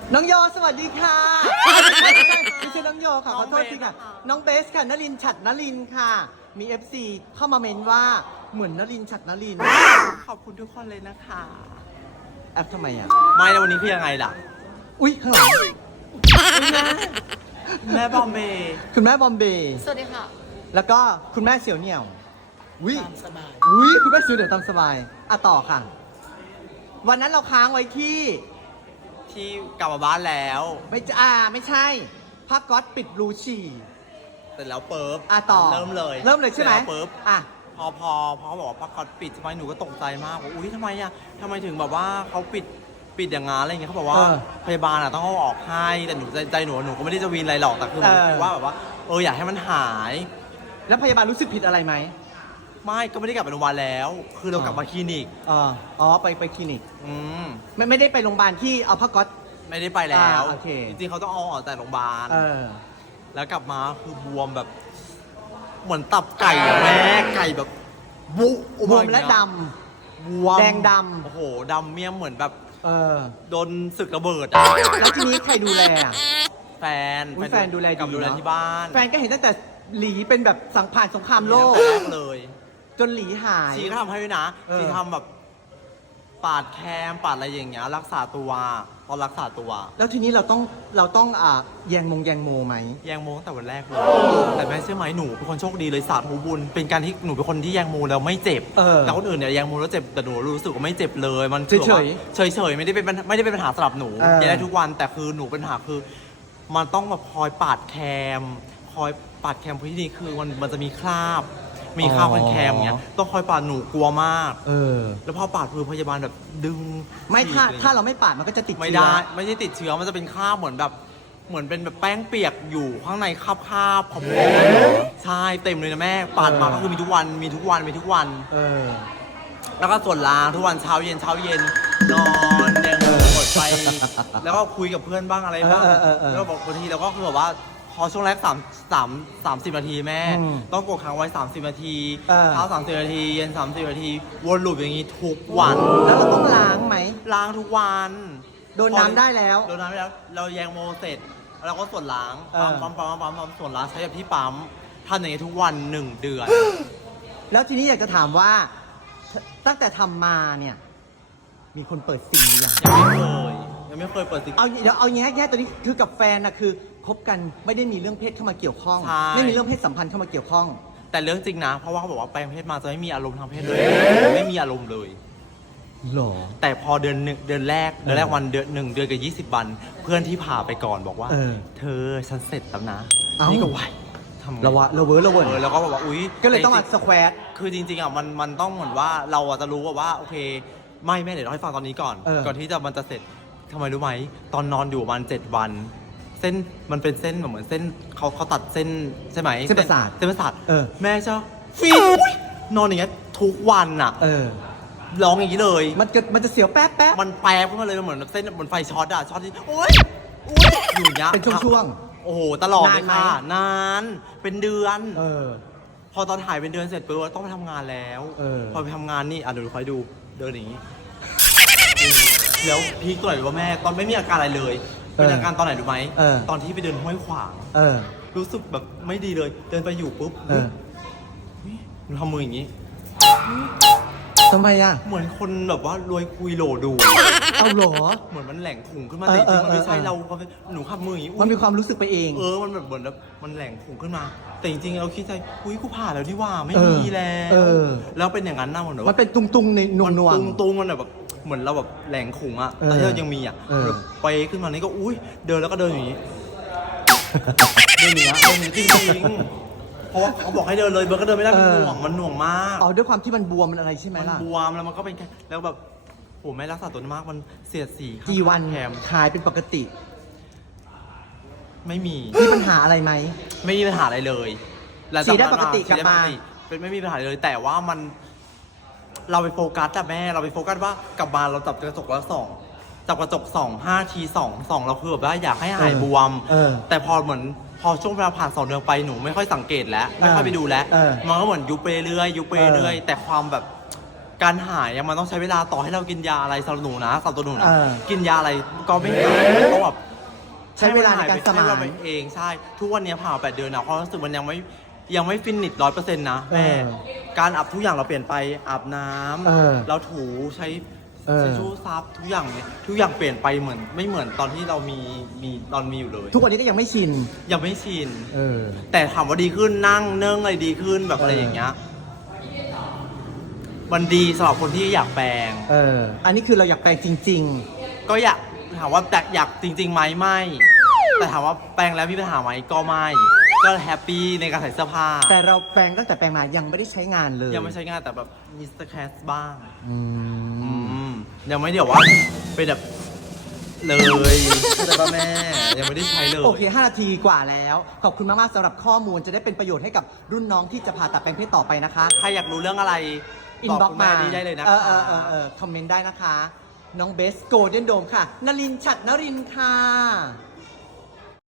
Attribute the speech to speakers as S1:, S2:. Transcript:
S1: น้องโยสวัสดีค่ะไม่ใช่น้องโยค่ะขอโทษทีค่ะน้องเบสค่ะนลินฉัตรนลินค่ะ มี FC เข้ามาเมนว่าเหมือนนลินฉัตรนลิน
S2: ขอบคุณทุกคนเลยนะคะ
S1: แอบทำไมอ่ะ
S2: ไม่แล้ววันนี้คือยังไงล่ะ
S1: อุ้ยข้างหลัง
S2: แม่บอมเบย์
S1: คุณแม่บอมเบย์
S3: สวัสดีค่ะ
S1: แล้วก็คุณแม่เสี่ยวเหนี่ยววิ
S3: ตามสบาย
S1: วิคุณแม่เสี่ยวเหนี่ยวตามสบายอ่ะต่อค่ะ วันนั้นเราค้างไว้ที่
S2: ที่กลับมาบ้านแล้ว
S1: ไม่ใช่ผ้าก๊อตปิดรูฉี่
S2: เสร็จแล้วเปิบ
S1: ต่อ
S2: เริ่มเลย
S1: เริ่มเลยใช่ไหม
S2: สร็จแล้วเปิบ
S1: อ่ะ
S2: พอเขาบอกว่าพักคอดปิดใช่ไหมหนูก็ตกใจมากว่าอุ้ยทำไมอ่ะทำไมถึงแบบว่าเขาปิดอย่างงั้นอะไรเงี้ยเขาบอกว่าพยาบาลอ่ะต้องเอาออกให้แต่หนูใจหนูก็ไม่ได้จะวีนอะไรหรอกแต่คือหนูคิดว่าแบบว่าอยากให้มันหาย
S1: แล้วพยาบาลรู้สึกผิดอะไรไหม
S2: ไม่ก็ไม่ได้กลับไปโรงพยาบาลแล้ว คือเรากลับมาคลินิก
S1: ไปคลินิก
S2: อืม
S1: ไม่ได้ไปโรงพยาบาลที่เอาผ้าก๊อต
S2: ไม่ได้ไปแล้ว
S1: โอเค
S2: จริงๆเขาต้องเอาออกแต่โรงพยาบาล แล้วกลับมาคือบวมแบบ เหมือนตับไก่อะแม่ไก่แบบบุ
S1: บวมและด
S2: บวม
S1: แดงดำ
S2: โอ้โหดำเมี่ยมเหมือนแบบ
S1: ำ
S2: โดนศึกระเบิดอะ
S1: แล้วทีนี้ใครดูแลอ่ะ
S2: แฟน
S1: อุ๊ยแฟนดูแลดี
S2: กลับดูแล
S1: เนอะ
S2: ที่บ้าน
S1: แฟนก็เห็นตั้งแต่หลีเป็นแบบสังผ่านสงครามโลก
S2: ตั้งแต่แรกเลย
S1: จนหลีหาย
S2: ชีก็ทำให้ด้วยนะ ชีทำแบบปาดแคมปาดอะไรอย่างเงี้ยรักษาตัวตอนรักษาตัว
S1: แล้วทีนี้เราต้องแยงโมไหม
S2: แยงโมตั้งแต่วันแรกเลยแต่แม่เชื่อไหมหนูเป็นคนโชคดีเลยสาธุบุญเป็นการที่หนูเป็นคนที่แยงโมแล้วไม่เจ็บแต่คนอื่นเนี่ยแยงโมแล้วเจ็บแต่หนูรู้สึกว่าไม่เจ็บเลยมันเฉยไม่ได้เป็นปัญหาสำหรับหนูแยงได้ทุกวันแต่คือหนูเป็นปัญหาคือ มันต้องแบบคอยปาดแคมเพราะที่นี่คือมันจะมีคราบพันแคมอย่างเงี้ยต้องคอยปาดหนูกลัวมากแล้วพอปาดคือพยาบาลแบบดึง
S1: ไม่ถ้าเราไม่ปาดมันก็จะติด
S2: ไม่
S1: เชื้อ
S2: ได้ไม่ใช่ติดเชื้อมันจะเป็นคราบเหมือนเป็นแบบแป้งเปียกอยู่ข้างในคราบผมใช่เต็มเลยนะแม่ปาดมาก็คือมีทุกวันแล้วก็ส่วนล้างทุกวันเช้าเย็นนอนแดงหมดไปแล้วก็คุยกับเพื่อนบ้างอะไรบ้างแล้วบอกบางทีเราก็คือแบบว่าพอช่วงแรก30 นาทีแม่ ต้องกดค้างไว้30 นาทีเช้า30 นาทีเย็น30 นาทีวนลูปอย่างนี้ทุกวัน
S1: แล้วเราต้องล้างไหม
S2: ล้างทุกวัน
S1: โดนน้ำได้แล้ว
S2: เราแยงโมเสร็จเราก็ส่วนล้างปั๊มส่วนล้างใช้แบบที่ปั๊มทำอย่างนี้ทุกวัน1 เดือน
S1: แล้วทีนี้อยากจะถามว่าตั้งแต่ทำมาเนี่ยมีคนเปิดซิงหรือยัง
S2: ยังไม่เคยเปิดซิง
S1: เดี๋ยวเอาแง่ตัวนี้คือกับแฟนนะคือคบกันไม่ได้มีเรื่องเพศเข้ามาเกี่ยวข้อง
S2: ใช่
S1: ไม่มีเรื่องเพศสัมพันธ์เข้ามาเกี่ยวข้อง
S2: แต่เรื่องจริงนะเพราะว่าเขาบอกว่าแปลงเพศมาจะไม่มีอารมณ์ทางเพศเลยไม่มีอารมณ์เลย
S1: หรอ
S2: แต่พอเดือนแรกวันเดือน1 เดือนกับ20 วัน เพื่อนที่พาไปก่อนบอกว่า เธอฉันเสร็จแล้วนะ นี่ก็ไหวทำไง
S1: เราเวอร์
S2: แล้วก็บอกว่าอุ๊ย
S1: ก็เลยต้องอัดสแควร์
S2: คือจริงๆอ่ะมันต้องเหมือนว่าเราจะรู้ว่าโอเคไม่แม่เดี๋ยวเราให้ฟังตอนนี้ก่อนก่อนที่มันจะเสร็จทำไมรู้ไหมตอนนอนอยู่ประมาณ7 วัน เส้นมันเป็นเส้นเหมือนเส้นเขาตัดเส้นใช่ไหม
S1: เส้นประสาท
S2: แม่เจ้าฟีนอนอย่างเงี้ยทุกวันอ่ะร้องอย่างนี้เลย
S1: มันจะเสียวแป๊บ
S2: มันแป๊บขึ้นมาเลยเหมือนเส้นเหมือนไฟช็อตที่โอ๊ยอยู่อย่างเงี้ย
S1: เป็นช่วง
S2: โอ้โหตลอดเลยค่ะนานเป็นเดือนพอตอนถ่ายเป็นเดือนเสร็จปุ๊บต้องไปทำงานแล้วพอไปทำงานนี่เดี๋ยวคอยดูเดินอย่างนี้แล้วพีคตัวไหนรู้ป่ะแม่ตอนไม่มีอาการอะไรเลยเป็นอาการตอนไหนรู้ไหมตอนที่ไปเดินห้วยขวางรู้สึกแบบไม่ดีเลยเดินไปอยู่ปุ๊บหนูทำมืออย่างนี้
S1: ทำไมอ่ะ
S2: เหมือนคนแบบว่ารวยคุยโหลดู
S1: เอาหรอ
S2: เหมือนมันแหล่งขุงขึ้นมาแต่จริงมันไม่ใช่เราหนูขับมืออย่างนี้
S1: มันมีความรู้สึกไปเอง
S2: มันแบบเหมือนมันแหล่งขุงขึ้นมาแต่จริงๆเราคิดใจอุ้ยกูผ่านแล้วที่ว่าไม่มีแล้วแล้วเป็นอย่างนั้นน่ะมัน
S1: เป็นตุงในนวล
S2: ตุงมันแบบเหมือนเราแบบแหล่งขุงอ่ะแต่ที่เรายังมีอ่ะไปขึ้นมานี่ก็อุ้ยเดินแล้วก็เดินอย่างนี้เดินอย่างนี้จริงเพราะว่าเขาบอกให้เดินเลยเบิร์ดก็เดินไม่ได้มันหน่วงมาก
S1: ด้วยความที่มันบวมมันอะไรใช่ไหมล่ะ
S2: มันบวมแล้วมันก็เป็นแล้วแบบโหไม่รักษาตัวมากมันเสียดสี
S1: กี่วัน
S2: แถม
S1: หายเป็นปกติ
S2: ไม่มี
S1: ปัญหาอะไรไหม
S2: ไม่มีปัญหาอะไรเลย
S1: สีได้ปกติกลับมา
S2: เป็นไม่มีปัญหาเลยแต่ว่ามันเราไปโฟกัสแต่แม่เราไปโฟกัสว่ากลับมาเราจับกระจกแล้วจับกระจก5 ที2เราคือแบบว่าอยากให้หายบวมแต่พอช่วงเวลาผ่าน2 เดือนไปหนูไม่ค่อยสังเกตแล้วไม่ค่อยไปดูแล้วมันก็เหมือนยุบไปเรื่อยแต่ความแบบการหายอะมันต้องใช้เวลาต่อให้เรากินยาอะไรสำหรับหนูนะสำหรับตัวหนูนะ กินยาอะไรก็ไม่หายต้องแบบ
S1: ใช้เวลาในการสมาน
S2: ให้เเองใช่ทุกวันนี้ผ่าน8 เดือนนะความรู้สึกมันยังไม่ฟินิช100%นะแม่การอาบทุกอย่างเราเปลี่ยนไปอาบน้ำเราถูใช้ชู่ซับทุกอย่างเนี่ยทุกอย่างเปลี่ยนไปเหมือนไม่เหมือนตอนที่เรามีตอนมีอยู่เลย
S1: ทุกวันนี้ก็ยังไม่ชิน
S2: ยังไม่ชิน
S1: เออ
S2: แต่ถามว่าดีขึ้นนั่งเนื่องอะไรดีขึ้นแบบอะไรอย่างเงี้ยมันดีสำหรับคนที่อยากแปลง
S1: อันนี้คือเราอยากแปลงจริง
S2: ก็อยากถามว่าแต่อยากจริงๆไหมไม่แต่ถามว่าแปลงแล้วมีปัญหาไหมก็ไม่ก็แฮปปี้ในการใส่เสื้อผ้า
S1: ๆ แต่เราแปลงตั้งแต่แปลงมายังไม่ได้ใช้งานเลย
S2: ยังไม่ใช้งานแต่แบบมีสแคสบ้าง
S1: อืม
S2: ยังไม่เดี๋ยวว่าเป็นแบบเลยแต่ว่าแม่ยังไม่ได้ใช้เลย
S1: โอเค 5 นาทีกว่าแล้ว ขอบคุณมาก ๆสำหรับข้อมูลจะได้เป็นประโยชน์ให้กับรุ่นน้องที่จะผ่าตัดแปลงเพศต่อไปนะคะ
S2: ใครอยากรู้เรื่องอะไร
S1: อินบ็อก
S2: คุณ
S1: มา
S2: แม่ได้เลยนะ
S1: คอมเมนต์ได้นะคะ น้องเบสโกลเด้นโดมค่ะ นลินทร์ฉัตรนรินทร์ค่ะ